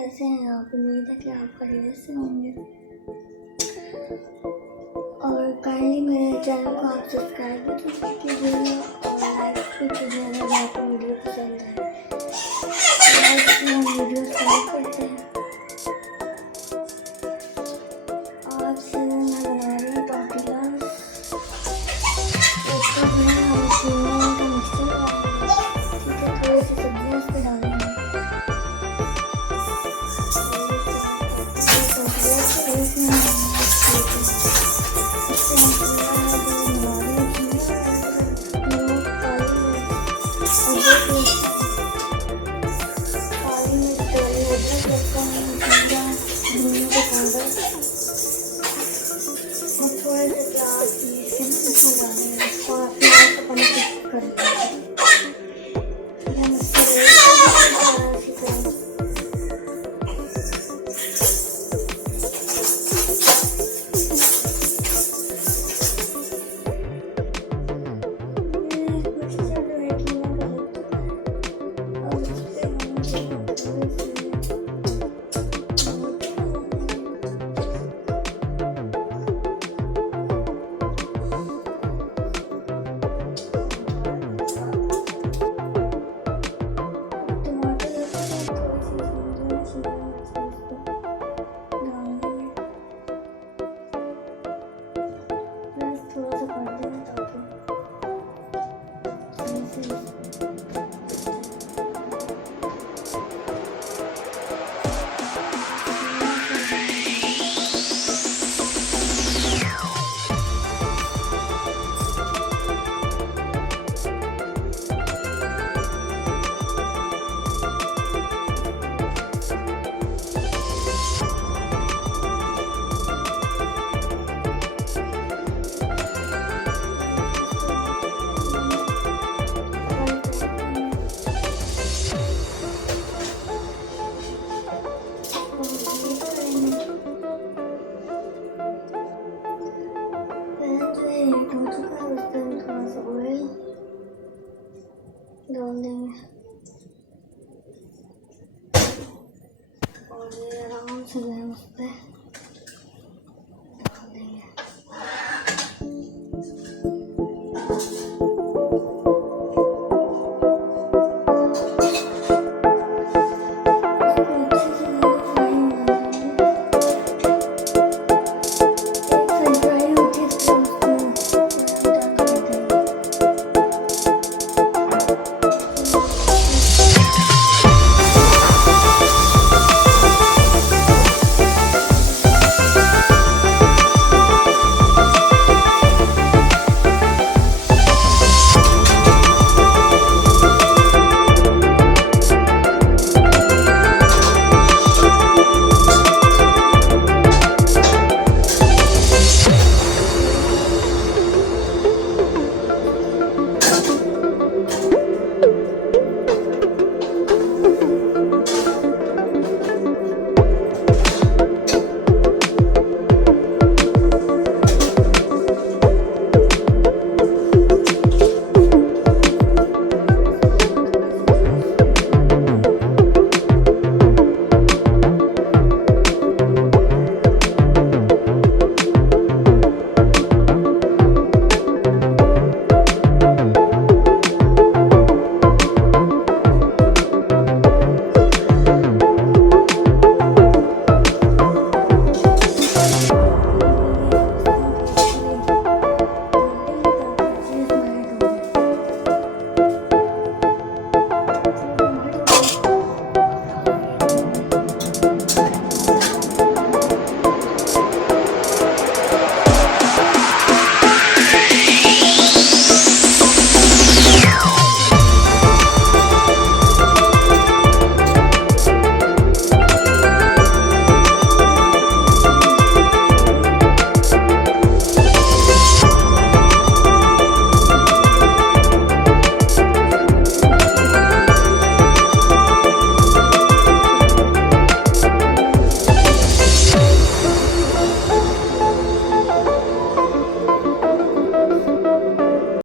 कैसे हैं आप? उम्मीद है कि आप खैरियत से होंगे और काइंडली मेरे चैनल को आप सब्सक्राइब भी कीजिएगा और लाइक भी कीजिएगा अगर आपको वीडियो पसंद है। हम वीडियो स्टार्ट करते हैं। आज मैं बना रही हूँ tortilla। उसको जो है हम कीनों का मिक्सचर बनाएंगे। ठीक है, थोड़ी सी सब्जियाँ इस पर डालेंगे। डाल देंगे और ये आराम से जो है उस पर